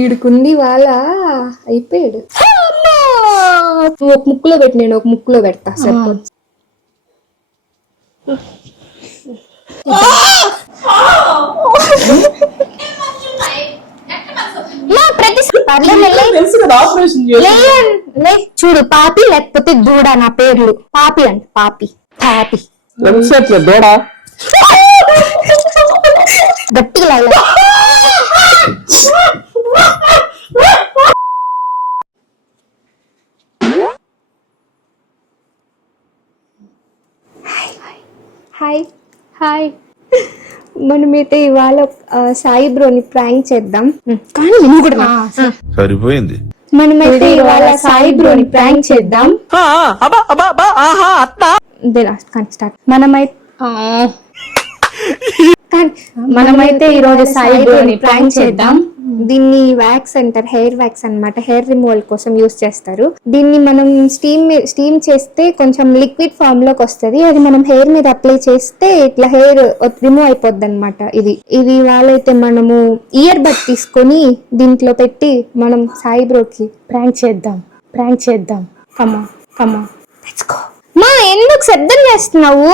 ఈడుకుంది వాళ్ళ అయిపోయాడు. నువ్వు ఒక ముక్కులో పెట్టి నేను ఒక ముక్కులో పెడతా సరిపోతుంది. చూడు పాపి లేకపోతే దూడ, నా పేర్లు పాపి అంట. పాపి పాపి దూడ గట్టిగా లాగా. హాయ్ హాయ్, మనమైతే ఇవాళ సాయి బ్రోని ప్రాంక్ చేద్దాం. కానీ నువ్వు కూడా సరిపోయింది. మనమైతే ఇవాళ సాయి బ్రోని ప్రాంక్ చేద్దాం. మనమైతే ఈరోజు సాయి బ్రోని ప్రాంక్ చేద్దాం. దీన్ని వ్యాక్స్ అంటారు, హెయిర్ వ్యాక్స్ అన్నమాట. హెయిర్ రిమూవల్ కోసం యూస్ చేస్తారు. దీన్ని మనం స్టీమ్ చేస్తే కొంచెం లిక్విడ్ ఫామ్ లోకి వస్తుంది. అది మనం హెయిర్ మీద అప్లై చేస్తే ఇట్లా హెయిర్ రిమూవ్ అయిపోద్ది అనమాట. ఇది వాళ్ళైతే మనము ఇయర్ బడ్ తీసుకొని దీంట్లో పెట్టి మనం సాయి బ్రోకి ప్రాంక్ చేద్దాం. కమా లెట్స్ గో. మా ఎందుకు శబ్దం చేస్తున్నావు?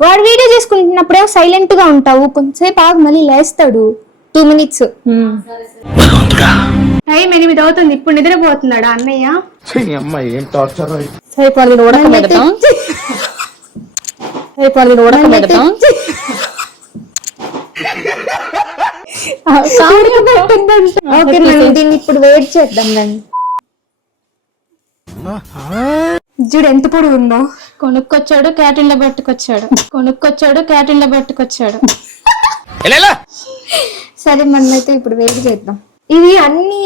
వాడు వీడియో చేసుకుంటున్నప్పుడేమో సైలెంట్ గా ఉంటావు, కొంచెంసేపు ఆగి మళ్ళీ లేస్తాడు. 2 minutes. టైం 8 అవుతుంది, ఇప్పుడు నిద్రపోతున్నాడు అన్నయ్య. ఓకే, మనం దీన్ని ఇప్పుడు వెయిట్ చేద్దాం. రండి చూడు ఎంత పొడుగు ఉందో. కొనుక్కొచ్చాడు క్యాటిన్ లో పట్టుకొచ్చాడు. సరే, మనమైతే ఇప్పుడు వెయిట్ చేద్దాం. ఇది అన్ని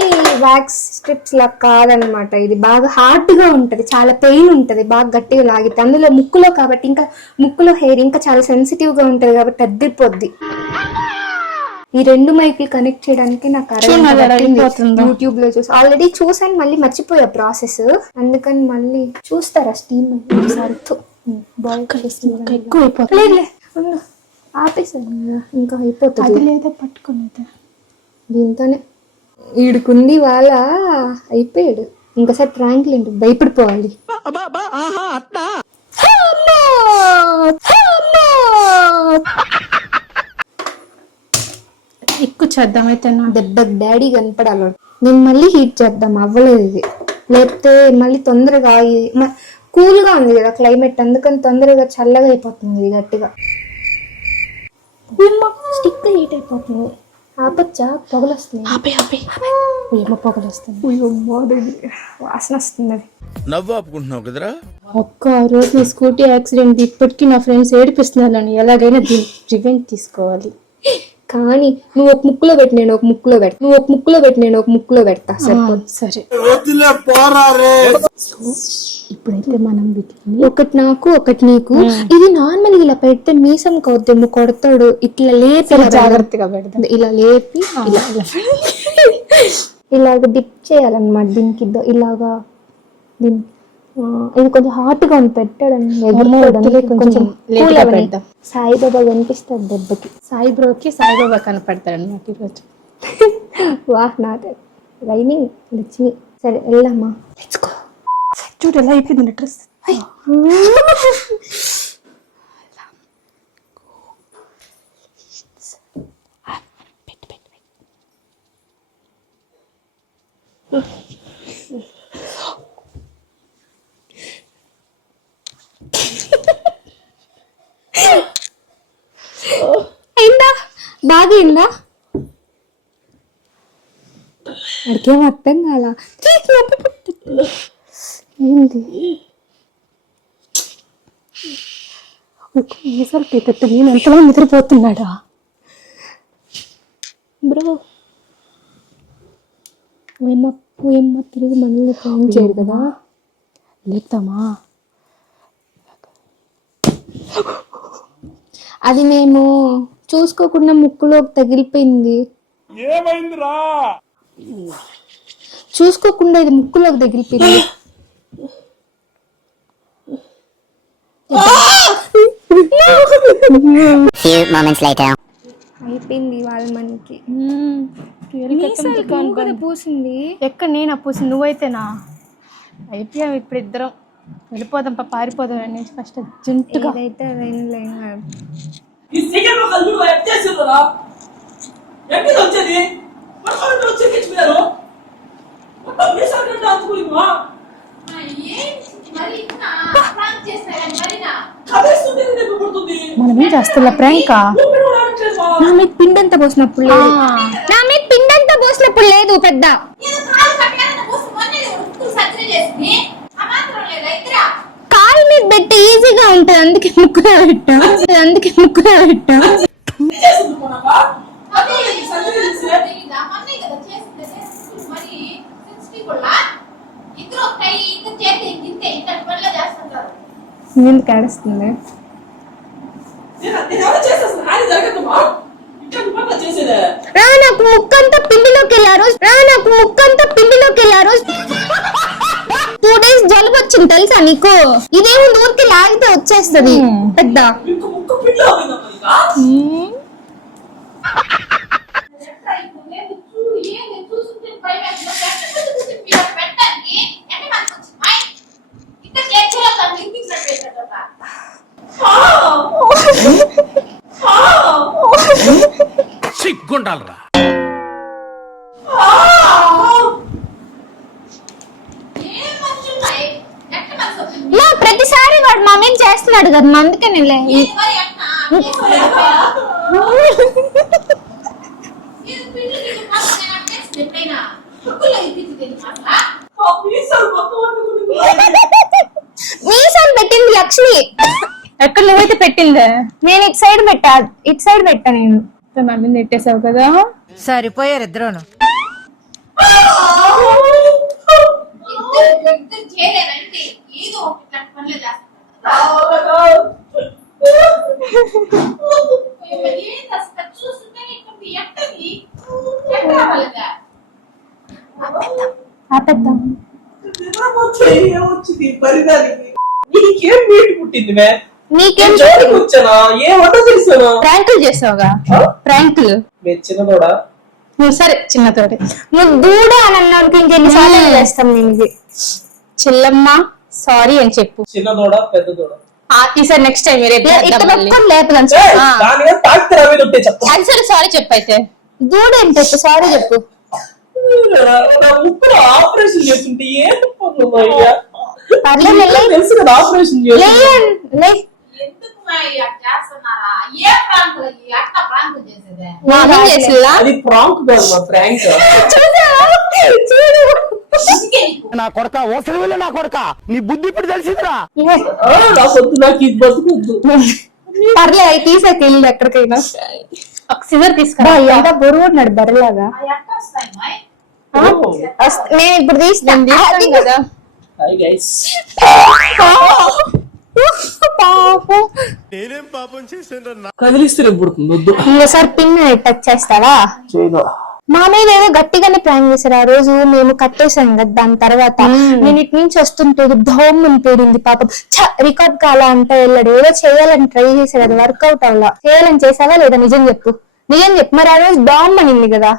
వ్యాక్స్ స్ట్రిప్స్ లా కాదనమాట. ఇది బాగా హార్డ్ గా ఉంటది, చాలా పెయిన్ ఉంటది, బాగా గట్టిగా లాగితే. అందులో ముక్కులో కాబట్టి ఇంకా ముక్కులో హెయిర్ ఇంకా చాలా సెన్సిటివ్ గా ఉంటది కాబట్టి అద్దిపోద్ది. ఈ 2 మైకులు కనెక్ట్ చేయడానికి నాకు యూట్యూబ్ లో చూసి ఆల్రెడీ చూసాను, మళ్ళీ మర్చిపోయా ప్రాసెస్. అందుకని మళ్ళీ చూస్తారా స్టీమ్ ఆపేసాను, ఇంకా అయిపోతుంది. లేదా పట్టుకునేది దీంతోనే ఈడుకుంది వాళ్ళ అయిపోయాడు. ఇంకోసారి ప్రాంక్లు ఏంటి భయపడిపోవాలి. ఎక్కువ చేద్దాం అయితే దెబ్బకి డాడీ కనపడాలి. నేను మళ్ళీ హీట్ చేద్దాం, అవ్వలేదు ఇది. లేకపోతే మళ్ళీ తొందరగా కూల్ గా ఉంది కదా క్లైమేట్, అందుకని తొందరగా చల్లగా అయిపోతుంది ఇది గట్టిగా. స్టిక్ హీట్ అయిపోతుంది. ఆపచ్చా? పొగలు వస్తుంది. పొగలు వస్తుంది, వాసన వస్తుంది. అది నవ్వు ఆపుకుంటున్నావు కదరా. ఒక్క రోజు నీ స్కూటీ యాక్సిడెంట్ ఇప్పటికీ నా ఫ్రెండ్స్ ఏడిపిస్తున్నాను. ఎలాగైనా దీన్ని ప్రివెంట్ తీసుకోవాలి. కానీ నువ్వు ఒక ముక్కులో పెట్టి నేను ఒక ముక్కులో పెడతా సరిపోతుంది. సరే, ఇప్పుడైతే మనం ఒకటి నాకు ఒకటి నీకు. ఇది నార్మల్ ఇలా పెడితే మీసం కొద్దేమో కొడతాడు. ఇట్లా లేపి జాగ్రత్తగా పెడతాం. ఇలా లేపి ఇలాగ డిప్ చేయాలన్నమాట దీనికి. ఇలాగా దీనికి ఇది కొంచెం హాట్ గా ఉంది, పెట్టాడండి కొంచెం సాయిబాబా కనిపిస్తాడు దెబ్బకి. సాయిబ్రోకి సాయిబాబా కనపడతాడు అన్నమాట ఈరోజు. వాహ్, నాట్ రైమింగ్ లక్ష్మి. సరే వెళ్దామా? చూడు ఎలా అయిపోయింది డ్రెస్. బాగా అయిందా? అడికేం అర్థం కాల. ఏంది నేను ఎంతలో నిద్రపోతున్నాడా బ్రో? ఏమో తిరిగి మనల్ని ఫోన్ చేయరు కదా. లేపుతామా? అది మేము చూసుకోకుండా ముక్కులోకి తగిలిపోయింది. ఏమైందిరా? చూసుకోకుండా ఇది ముక్కులోకి తగిలిపోయింది. Few moments later. అయిపోయింది వాళ్ళ మనకి మీసాలు కదా పూసింది. ఎక్కడ నేను పూసి నువ్వైతేనా అయిపోయాం ఇప్పుడు ఇద్దరం వెళ్ళిపోదాం పారిపోదాం నుంచి ఫస్ట్ జంటుగా ఏదైతే అదైనా మనం ఏం చేస్తా ప్రాంక్ నా మీద పిండంతా పోసినప్పుడు లేదు. నా మీద పిండంతా పోసినప్పుడు లేదు పెద్ద కాలు మీద పెట్టి ఈజీగా ఉంటది అందుకే ముక్కులో పెట్టాం. ఎందుకు ఏడుస్తుంది? నాకు ముక్కంతా పిండిలోకి వెళ్ళారు. 2 days జలుబు వచ్చింది తెలుసా నీకు? ఇదేమో ఊరికి లాగితే వచ్చేస్తది పెద్ద. సిగ్గుండాలరా. ప్రతిసారి వాడు మా మీద చేస్తున్నాడు కదా, అందుకే నేను మీసాలు పెట్టింది లక్ష్మి. ఎక్కడ నువ్వైతే పెట్టిందే? నేను ఇటు సైడ్ పెట్టా నేను. మా మీద నెట్టేసావు కదా. సరిపోయారు ఇద్దరును. నీకేం వీటి పుట్టింది మే? నీకేం వచ్చానా? ఏ వంట చేసాను? ప్రాంకులు చేసావుగా? ప్రాంకులు చిన్నదోడా? సరే చిన్నతోటి నువ్వు దూడ అని అన్నాడు. ఇంకెన్నిసార్లు చేస్తాం నేను ఇది. చిల్లమ్మ సారీ అని చెప్పు. చిన్నదోడ పెద్దదోడ? ఈసారి నెక్స్ట్ టైం సరే సారీ చెప్పు. అయితే దూడ అని చెప్పు, సారీ చెప్పు. ముక్కలు ఆపరేషన్ చేస్తుంటే ఏం పర్లేదు తెలుసు కదా ఆపరేషన్ చేసి. అది ప్రాంక్ కాదు మా ప్రాంక్. నా కొడక ఓసరి నా కొడక నీ బుద్ధి ఇప్పుడు తెలిసిందిరా. నాకొద్దు, నాకు ఇది బతుకొద్దు. పర్లే అవి తీసాక వెళ్ళి ఎక్కడికైనా. ఒక సిజర్ తీసుకురా. ఎంత బరువు ఉన్నాడు బర్రెలాగా. నేను ఇప్పుడు తీస్తాను కదా. Hi guys. నేనేం పాపం చేశాను? కదిలిస్తే పుడుతుంది. వద్దు. ఇంకోసారి పిన్ టచ్ చేస్తావా? చేయను. మా మీద ఏదో గట్టిగానే ప్రాంక్ చేశారు ఆ రోజు. మేము కట్టేసాం కదా. దాని తర్వాత నేను ఇటు నుంచి వస్తుంటే ధోమ్ అని పేరింది పాపం. రికార్డ్ కాలా అంటే వెళ్ళాడు. ఏదో చేయాలని ట్రై చేశాడు, అది వర్కౌట్ అవ్వాలా. చేయాలని చేసావా లేదా? నిజం చెప్పు. మరి ఆ రోజు డామ్ అనింది కదా.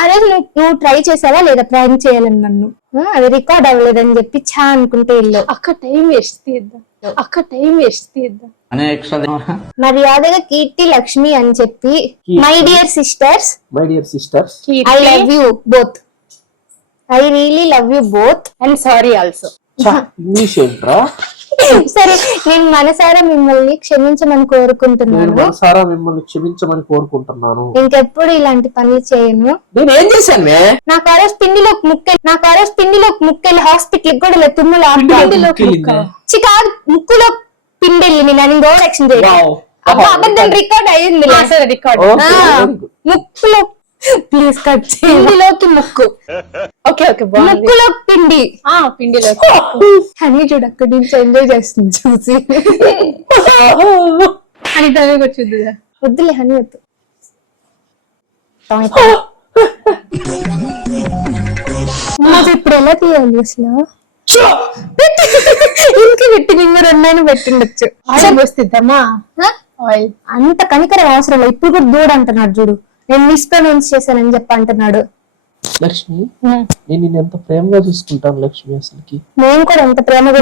ఆ రోజు నువ్వు ట్రై చేసావా లేదా ప్రాంక్ చేయాలని నన్ను? అది రికార్డ్ అవ్వలేదని చెప్పి చా అనుకుంటే వెళ్ళావు. అక్క టైం వేస్ట్ తీద్దాం. మర్యాదగా కీర్తి లక్ష్మి అని చెప్పి my dear sisters I love you both. I really love you both and sorry also. English ఏంట్రా? సరే, నేను మనసారా మిమ్మల్ని క్షమించమని కోరుకుంటున్నాను. ఇంకెప్పుడు ఇలాంటి పనులు చేయను. నేను ఏం చేశాను? నాకు ఆ రోజు పిండిలోకి ముక్కెళ్ళి హాస్పిటల్ కూడా లేదు. తుమ్ములు కాదు, ముక్కులో పిండిల్లి. నేను గోల్ యాక్షన్ చేయను. అబద్ధం రికార్డ్ అయ్యింది. ముక్కులో ప్లీజ్ కట్ పిండిలోకి ముక్కు. ఓకే ముక్కులో పిండి. పిండిలోకి హనీ చూడు అక్కడి నుంచి ఎంజాయ్ చేస్తుంది చూసి. అని తనే వచ్చింది. వద్దులే హనీ వద్దు. ఇప్పుడు ఎలా తీయాలి అసలు? ఇంకే పెట్టి ఇంకా రెండైనా పెట్టిండొచ్చు. ఆయిల్ పోస్తుందమ్మా. ఆయిల్ అంత కనికరం అవసరం లేదు. ఇప్పుడు కూడా దూడ అంటున్నాడు చూడు, నేను మిస్ప్రొనౌన్స్ చేశానని చెప్పి అంటున్నాడు. లక్ష్మి నేను నిన్ను ఎంత ప్రేమగా చూసుకుంటాను లక్ష్మి అసలుకి. నేను కూడా ఎంత ప్రేమగా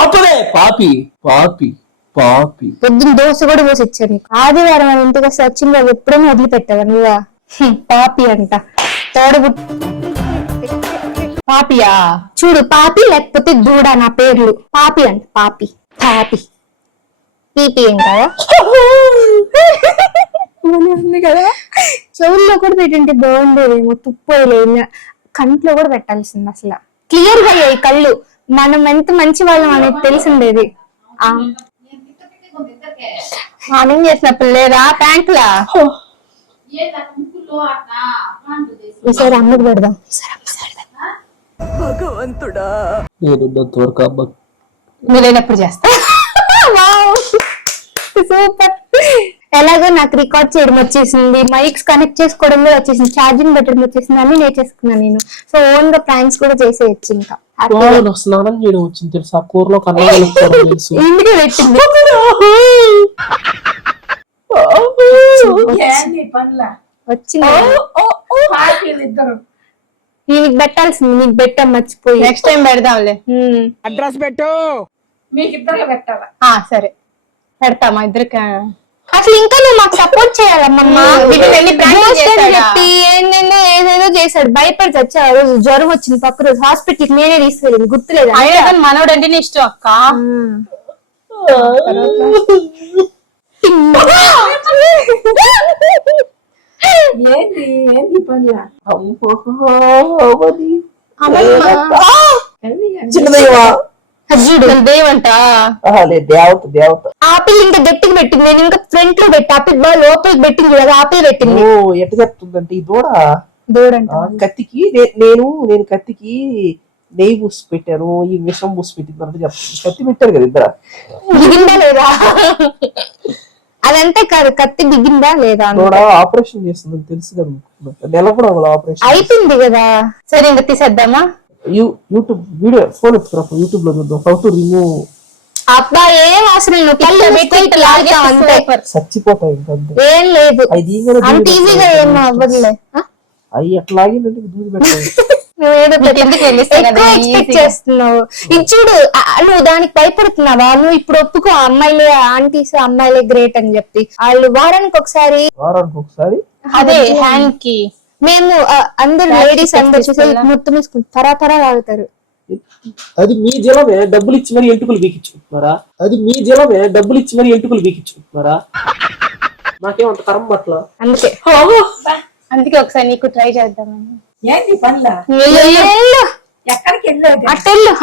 ఆపలే పాపి పాపి పాపి. పొద్దున్న దోశ కూడా పోసి ఇచ్చాను నీకు. ఆదివారం అని ఇంటికి వస్తే వచ్చింది అది ఎప్పుడైనా వదిలిపెట్టావా నువ్వా? పాపి అంట తోడబుట్టు. పాపియా? చూడు, పాపి లేకపోతే దూడ నా పేర్లు. పాపి అంట, పాపి పాపి పీపి ఏం కదా ఉంది కదా. చెవుల్లో కూడా పెట్టింటే బాగుండేదేమో. తుప్పు లేదు, కంట్లో కూడా పెట్టాల్సింది. అసలు క్లియర్ గా అయ్యాయి కళ్ళు. మనం ఎంత మంచి వాళ్ళం అనేది తెలిసిండేది. ఆమెం చేసినప్పుడు లేదా ప్యాంట్లా? ఈసారి అమ్మకు పెడదాం. నేనున్నంత వరకు అమ్మ మీరైనప్పుడు చేస్తా. సూపర్. ఎలాగో నాకు రికార్డ్ చేయడం వచ్చేసింది, మైక్స్ కనెక్ట్ చేసుకోవడం కూడా వచ్చేసింది, ఛార్జింగ్ పెట్టడం వచ్చేసింది, అన్ని నేర్చేసుకున్నాను నేను. సో ఓన్ గా ప్రాంక్స్ కూడా చేసేయచ్చు. ఇంకా నాకు స్నానం చేయడం వచ్చింది తెలుసా, కూరలో కన్నా తెలుసు. ఇంటికి పెట్టింది వచ్చింది. నీకు పెట్టాల్సింది, నీకు పెట్టాం మర్చిపోయి. Next time పెడదాంలే. అడ్రస్ పెట్టు. సరే పెడతామా ఇద్దరికి. అసలు ఇంకా నువ్వు మాకు సపోర్ట్ చేయాలమ్మా. చెప్పి ఏంటంటే ఏదేదో చేశాడు, భయపడి వచ్చా. ఆ రోజు జ్వరం వచ్చింది, పక్క రోజు హాస్పిటల్కి నేనే తీసుకెళ్ళింది, గుర్తులేదు. అయినా మనోడు అంటే ఇష్టం అక్క. చిన్నదయ్యవా దేవంట దేవత దేవత. ఆపిల్ ఇంకా గట్టిగా పెట్టింది, నేను ఇంకా ఫ్రంట్ లో పెట్టి ఆపిల్ బాగా లోపలికి పెట్టింది కదా, ఆపిల్ పెట్టింది. ఓ ఎట్లా చెప్తుందంటే ఈ దూడ దూడంట. కత్తికి నేను కత్తికి నెయ్యి పూసి పెట్టాను, ఈ విషం పూసి పెట్టింది అంటే చెప్తుంది. కత్తి పెట్టారు కదా ఇద్దరు. దిగిందా లేదా అదంతే కాదు, కత్తి దిగిందా లేదా. దూడ ఆపరేషన్ చేస్తుందని తెలుసు కదా, నెల కూడా ఆపరేషన్ అయిపోయింది కదా. సరే ఇంకా తీసేద్దామా? యూట్యూబ్ వీడియో ఫోన్ ఎత్తుకురా, యూట్యూబ్ లో చూద్దాం. How to remove. అబ్బా ఏం అవసరం లేదు, కళ్ళు పెట్టి ఇట్లా లాగుతాం అంతే. చచ్చిపోతాయి ఇంకంతే. ఏం లేదు, అది అంత ఈజీగా ఏం అవ్వదులే. అవి ఎట్లా లాగినట్టు దూరి పెట్టాయి. నువ్వేదో ఎక్కువ ఎక్స్పెక్ట్ చేస్తున్నావు. ఇది చూడు, నువ్వు దానికి భయపడుతున్నావా? నువ్వు ఇప్పుడు ఒప్పుకో, అమ్మాయిలే ఆంటీస్, అమ్మాయిలే గ్రేట్ అని చెప్పి. వాళ్ళు వారానికి ఒకసారి అదే హ్యాండ్ కి మేము అందరు లేడీస్ అందరు చూసి మొత్తం వేసుకుని తరా తాగుతారు. అది మీ జలమే డబ్బులు ఇచ్చి మరి ఎంటుకలు బీకించుకుంటున్నారా? అది మీ జలమే డబ్బులు ఇచ్చి మరి ఎంటుకలు బీకించుకుంటున్నారా? నాకేమంత కరం పట్ల. అందుకే ఒకసారి నీకు ట్రై చేద్దామని.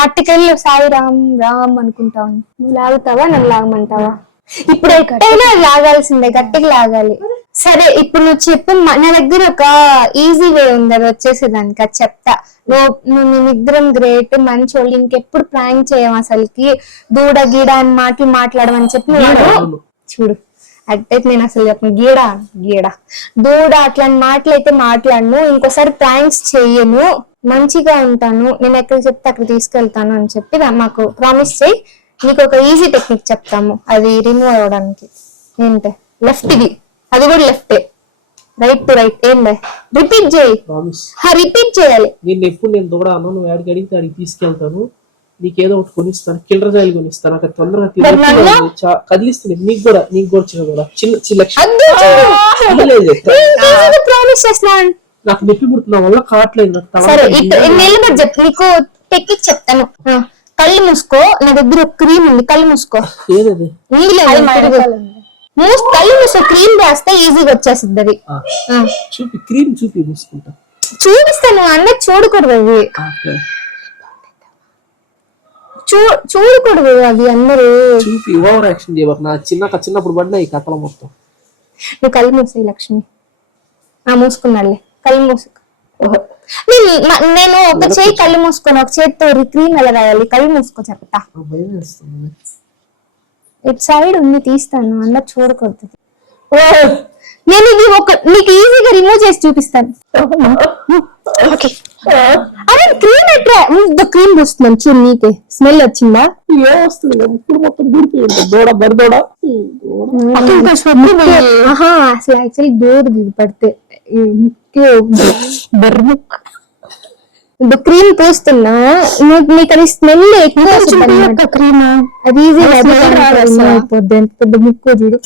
అట్టుకెళ్ళు సాయి రామ్ రామ్ అనుకుంటావు. నువ్వు లాగుతావా, నన్ను లాగమంటావా? ఇప్పుడు ఎట్టయినా లాగాల్సిందే, గట్టిగా లాగాలి. సరే ఇప్పుడు నువ్వు చెప్పు, నా దగ్గర ఒక ఈజీ వే ఉంది, అది వచ్చేసేదానికి. అది చెప్తా. నువ్వు మేమిద్దరం గ్రేట్, మంచి వాళ్ళు, ఇంకెప్పుడు ప్రాంక్ చేయం అసలుకి, దూడ గీడ అని మాట్లాడమని చెప్పి నువ్వు చూడు. అట్టయితే నేను అసలు చెప్పను, గీడ దూడ అట్లాంటి మాటలైతే మాట్లాడను, ఇంకోసారి ప్రాంక్స్ చెయ్యను, మంచిగా ఉంటాను, నేను ఎక్కడ చెప్తే అక్కడ తీసుకెళ్తాను అని చెప్పి మాకు ప్రామిస్ చేయి. నీకు ఒక ఈజీ టెక్నిక్ చెప్తాము, అది రిమూవ్ అవ్వడానికి. ఏంటే లెఫ్ట్ ఇది, అది కూడా లెఫ్ట్, రైట్ టు రైట్. ఏం రిపీట్ చేయి, రిపీట్ చేయాలి. నేను దూడ అన్న, నువ్వు యాడికి అడిగితే అడిగి తీసుకెళ్తాను, నీకేదో ఒకటి కొనిస్తాను, కిల్లర్ జాయిలు కొనిస్తాను. అక్కడ తొందరగా కదిలిస్తుంది. నీకు కూడా చిన్న కూడా చిన్న ప్రామిస్ చేస్తున్నాను. నాకు నొప్పి పుడుతున్నా వల్ల కావట్లేదు. సరే నిలబడి చెప్పు, నీకు టెక్నిక్ చెప్తాను. కళ్ళు మూసుకో, నా దగ్గర ఒక క్రీమ్ ఉంది, కళ్ళు మూసుకో. ఏదది? కళ్ళు మూసుకో, క్రీమ్ రాస్తే ఈజీగా వచ్చేస్తుంది అది. చూపి, క్రీమ్ చూపి, మూసుకుంటా. చూపిస్తాను, అందరు చూడకూడదు అవి, చూడకూడదు అవి అందరూ. చూపి, ఓవర్ యాక్షన్ చేయబాకు. నా చిన్నప్పుడు పడినా ఈ కథల మొత్తం. నువ్వు కళ్ళు మూసాయి లక్ష్మి. మూసుకున్నాడులే, కళ్ళు మూసుకు. నేను ఒక చేయి కళ్ళు మూసుకొని ఒక చేతితో క్రీమ్ ఎలా రాయాలి, కళ్ళు మూసుకో చెప్తా. ఇటు సైడ్ ఉంది, తీస్తాను, అందరు చూడకూడదు. నేను ఇది నీకు ఈజీగా రిమూవ్ చేసి చూపిస్తాను. ఓకే అరే క్రీమ్ ఎట్లా క్రీమ్ పూస్తున్నాను చూడు, నీకే స్మెల్ వచ్చిందా? ఏ వస్తుంది ఇప్పుడు మొత్తం దూరిపోయి ఉంటుంది దూడ బరిదోడ. అసలు యాక్చువల్లీ డోర్ పడితే బర్ముక్ క్రీమ్ పూస్తున్నా, నీకు అది స్మెల్ ఎక్కువ క్రీమ్, అది ఈజీగా అయిపోద్ది. ఎంత పెద్ద ముక్కు చూడు.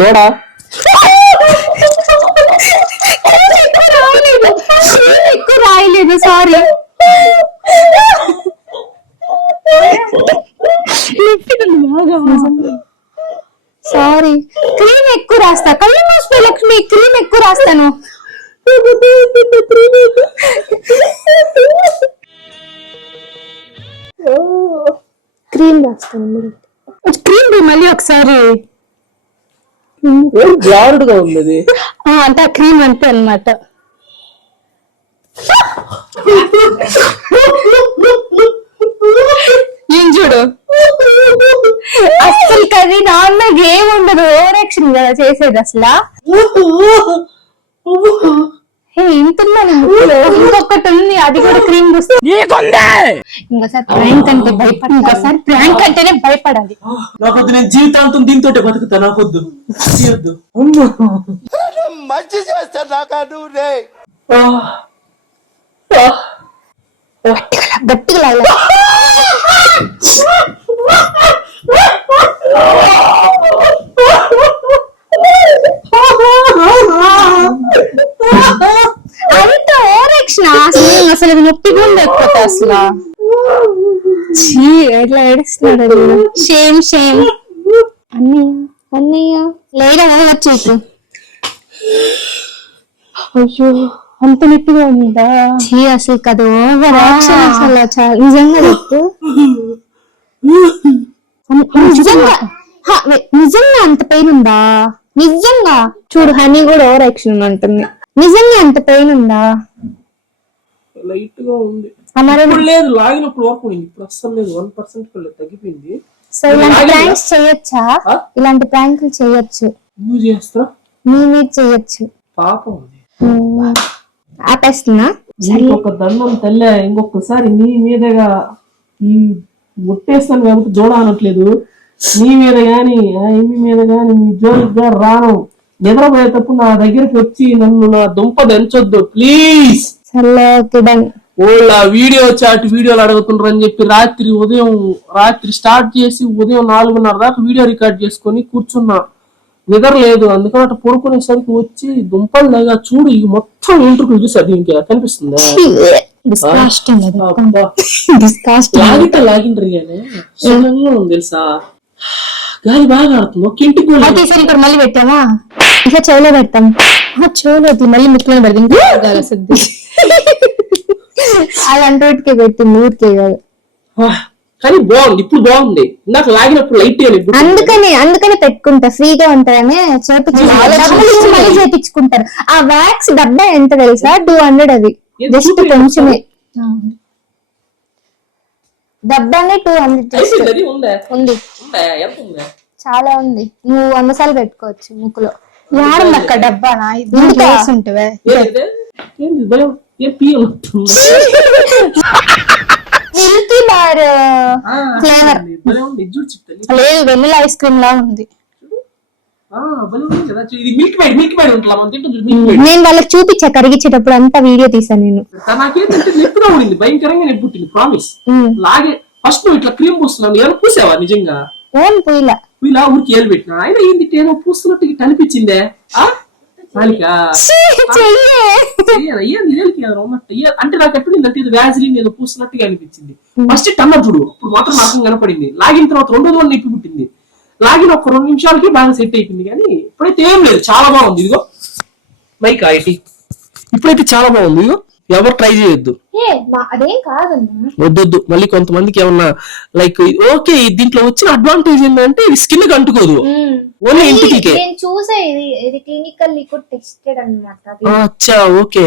దూడ ఎక్కువ రాయలేదు, సారీ. సారీ, క్రీమ్ ఎక్కువ రాస్తా. కళ్ళు మూసిపోయి లక్ష్మి, క్రీమ్ ఎక్కువ రాస్తాను. క్రీమ్ రాస్తాను. క్రీమ్ మళ్ళీ ఒకసారి జారుడుగా ఉంది. అంటే ఆ క్రీమ్ అంతే అన్నమాట. ఏం చూడు, అసలు అది నార్మల్ ఏం ఉండదు, ఓవర్ యాక్షన్ కదా చేసేది అసలు. ఇంతున్నాను ఇంకొకటి ఉంది, అది కూడా క్రీమ్ ఇంకోసారి ప్రాంక్ అంటే భయపడాలి. ఇంకోసారి ప్రాంక్ అంటేనే భయపడాలి. నాకొద్దు, నేను జీవితాంతం దీంతో బతుకుతా. నాకొద్దు, మంచి చేస్తా నాకా నువ్వు రే. గట్టిగా లాగాలి. అంత ఓవర్ యాక్షన్ అసలు నొప్పి కూడా లేకపోతే అసలు ఎట్లా ఏడుస్తున్నాడు. Shame shame. అన్నయ్య లేదా వచ్చేసి. అయ్యో అంత నొప్పిగా ఉందా? అసలు కదా ఓవర్ యాక్షన్ అసలు చాలా. నిజంగా చెప్పు, నిజంగా అంత పెయిన్ ఉందా? నిజంగా చూడు, హనీ కూడా ఓవర్ యాక్షన్ అంటుంది. నిజంగా అంత పెయిన్ ఉందా? లైట్ గా ఉంది. లేదు లాగినప్పుడు వరకు ఇప్పుడు అస్సలు లేదు. 1% తగ్గిపోయింది. సో ఇలాంటి ప్రాంక్స్ చేయొచ్చా? ఇలాంటి ప్రాంకులు చేయొచ్చు. నువ్వు చేస్తా, నీ మీద చేయొచ్చు. పాపం ఉంది. ఆపేస్తున్నా. ఒక దండం తల్లే, ఇంకొకసారి నీ మీదగా ఈ ముట్టేస్తాను కాబట్టి జోడ అనట్లేదు. నీ మీద గాని ఏమి మీద గాని నీ జోలిగా రాను. నిద్రపోయేటప్పుడు నా దగ్గరికి వచ్చి నన్ను నా దుంప దంచొద్దు ప్లీజ్. ఓళ్ళ వీడియో చాట్ వీడియోలు అడుగుతుండ్రు అని చెప్పి రాత్రి స్టార్ట్ చేసి ఉదయం 4:30 దాకా వీడియో రికార్డ్ చేసుకొని కూర్చున్నా. నిద్ర లేదు. అందుకని అట్లా పడుకునేసరికి వచ్చి దుంపలు దగ్గర చూడు, ఈ మొత్తం ఇంటర్వ్యూ చూసి అది ఇంకా కనిపిస్తుంది. లాగిండ్రీ తెలుసా, గాలి బాగా ఆడుతుంది. ఒక ఇంటికి ఇక్కడ మళ్ళీ పెట్టామా, ఇట్లా చెవులో పెడతాం. చెవులో మళ్ళీ ముక్కులో పెడతాం. అలాంటి వాటికి పెట్టింది, ఊరికే కాదు. కానీ బాగుంది, ఇప్పుడు బాగుంది. నాకు లాగినప్పుడు లైట్ అందుకని పెట్టుకుంటా, ఫ్రీగా ఉంటాయని మళ్ళీ చేపించుకుంటారు. ఆ వ్యాక్స్ డబ్బా ఎంత తెలుసా? 200. అది జస్ట్ కొంచెమే. డబ్బానే 200 ఉంది. చాలా ఉంది. నువ్వు 100 సార్లు పెట్టుకోవచ్చు ముక్కులో. యాడక్క డబ్బా ఉంటవే మిల్కీ బార్ ఫ్లేవర్ లేదు, వెనిలా ఐస్ క్రీమ్ లా ఉంది. నేను వాళ్ళకి చూపించా కరిగించేటప్పుడు, అంతా వీడియో తీసాను నేను. నాకేంటంటే నెప్పుగా ఉండింది, భయంకరంగా నెప్పు పుట్టింది. ప్రామిస్. లాగే ఫస్ట్ నువ్వు ఇట్లా క్రీమ్ పూస్తున్నావు, ఏమైనా పూసావా నిజంగా? ఏం పూయలా ఊరికి ఏలు పెట్టినా. ఆయన ఏంది ఏదో పూస్తున్నట్టు ఇట్లా అనిపించిందే. అంటే నాకు ఎప్పుడు ఇది వ్యాజిలిన్ ఏదో పూస్తున్నట్టుగా అనిపించింది. ఫస్ట్ టన్న చూడు, ఇప్పుడు మాత్రం నాకు కనపడింది. లాగిన తర్వాత 2 రోజులు నొప్పి పుట్టింది. లాగిన ఒక 2 నిమిషాలకి బాగా సెట్ అయిపోయింది. కానీ ఇప్పుడైతే ఏం లేదు, చాలా బాగుంది. ఇదిగో మైక్ ఐటీ ఇప్పుడైతే చాలా బాగుంది. ఇదిగో ఎవరు ట్రై చేయొద్దు, అదేం కాదన్నా. వద్దొద్దు. మళ్ళీ కొంతమందికి ఏమన్నా లైక్ ఓకే దీంట్లో వచ్చిన అడ్వాంటేజ్ ఏంటంటే ఇది స్కిన్ కి అంటుకోదు, ఓన్లీ ఇంటికి. నేను చూసా, ఇది క్లినికల్లీ కూడా టెస్టెడ్ అన్నమాట. అచ్చా ఓకే.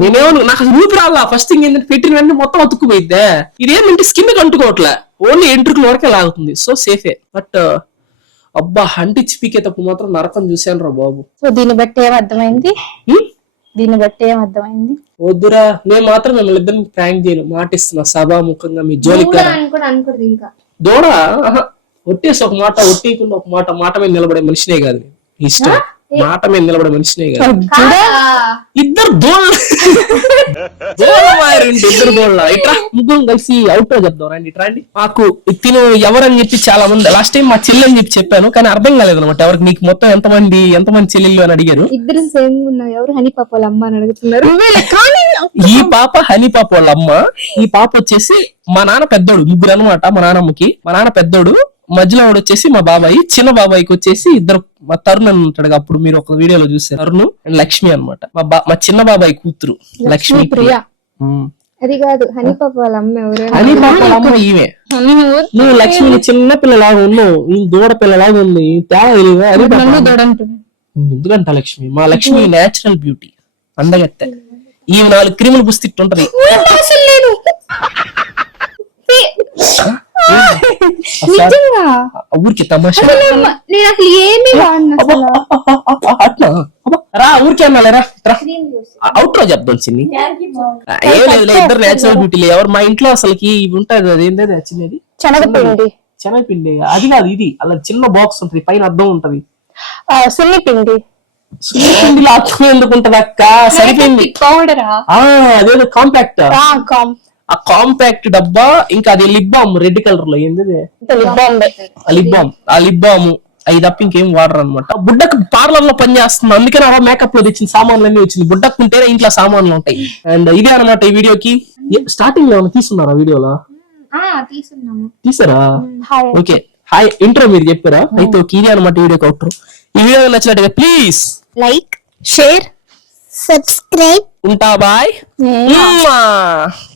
నేనేమో నాకు అసలు ఊపి రాలా. ఫస్ట్ థింగ్ ఏంటంటే పెట్టిన వెంటనే మొత్తం అతుక్కుపోయిద్దే. ఇదేంటంటే స్కిన్ అంటుకోవట్లే, ఓన్లీ ఎంట్రుకుల వరకే లాగుతుంది. సో సేఫే. బట్ అబ్బా హంటిచ్చి పీకే తప్పు మాత్రం నరకం చూశాను రా బాబు. సో దీన్ని బట్టి ఏమర్థమైంది? దీన్ని బట్టి ఏమర్థమైంది? వద్దురా, నేను మాత్రం మిమ్మల్ని ఇద్దరిని ప్రాంక్ చేయను, మాటిస్తున్నా సభాముఖంగా. మీ జోలికి రా. అనుకోదు ఇంకా దూడ ఒట్టేసి ఒక మాట, ఒట్టేయకుండా ఒక మాట, మాట మీద నిలబడే మనిషినే కాదు నేను. ఇష్టం మాట మీద నిలబడే మనిషినే కాదు. ఇద్దరు దోళ్ళ ఇద్దరు దోళ్ళ ఇట్రా ముగ్గురు కలిసి అవుట్ చెప్దాం. రండి ఇట్రా అండి. మాకు తిను ఎవరని చెప్పి చాలా మంది లాస్ట్ టైం మా చెల్లి అని చెప్పి చెప్పాను, కానీ అర్థం కాలేదు అనమాట ఎవరికి. నీకు మొత్తం ఎంతమంది చెల్లెళ్ళు అని అడిగారు. ఇద్దరు సేమ్ ఉన్నారు. ఎవరు హనీ పాప వాళ్ళ అమ్మ అని అడుగుతున్నారు. ఈ పాప హనీ పాప వాళ్ళ అమ్మ, ఈ పాప వచ్చేసి మా నాన్న పెద్దోడు. ముగ్గురు అనమాట మా నాన్నమ్మకి. మా నాన్న పెద్దోడు, మధ్యలో వాడు వచ్చేసి మా బాబాయ్, చిన్న బాబాయికి వచ్చేసి ఇద్దరు మా తరుణ్ అని ఉంటాడు. అప్పుడు మీరు ఒక వీడియోలో చూసారు, తరుణ్ అండ్ లక్ష్మి అనమాట. మా చిన్న బాబాయ్ కూతురు లక్ష్మి ప్రియ. అది కాదు హనీ పాప వాళ్ళ అమ్మ ఎవరు? హనీ పాప వాళ్ళ అమ్మ ఈమె. నువ్వు లక్ష్మిని చిన్న పిల్లలాగా ఉన్నావు, ఈ దూడ పిల్లలాగా ఉంది. తేడా తెలియదు. ఎందుకంట లక్ష్మి, మా లక్ష్మి నేచురల్ బ్యూటీ, అందగత్తె. ఈ 4 క్రీములు పుస్తిట్టుంటది. ఊరికి తమాషా నేను అసలు ఏమి రా, ఊరికే అన్నాలేరా. అవుట్ లో చెప్తాం చిన్ని. ఏం లేదు, ఇద్దరు నేచురల్ బ్యూటీ. ఎవరు మా ఇంట్లో అసలుకి ఇవి ఉంటాయి. అది ఏంటది చిన్నది? శనగపిండి. అది కాదు, ఇది అలా చిన్న బాక్స్ ఉంటది, పైన అద్దం ఉంటది. సున్నిపిండి. సున్నిపిండిలో అచ్చు ఎందుకు ఉంటది అక్క? సరిపోయింది. అదేదో కాంపాక్ట్. ఆ కాంపాక్ట్ డబ్బా. ఇంకా అది లిప్ బామ్ రెడ్ కలర్ లో. ఏంది లిప్ బామ్. అది తప్ప ఇంకేం వాడరు అనమాట. బుడ్డకు పార్లర్ లో పని చేస్తుంది, అందుకని అలా మేకప్ లో తెచ్చిన సామాన్లు అన్ని వచ్చింది. బుడ్డకుంటేనే ఇంట్లో సామాన్లు ఉంటాయి. అండ్ ఇదే అనమాట ఈ వీడియోకి. స్టార్టింగ్ లో తీసుకున్నారా వీడియోలో? తీసారా? ఓకే, హాయ్ ఇంట్రో మీరు చెప్పారా? అయితే ఓకే, ఇదే అనమాట వీడియోకి అవుట్రో. ఈ వీడియో నచ్చినట్టుగా ప్లీజ్ లైక్, షేర్, సబ్స్క్రైబ్. ఉంటా బాయ్.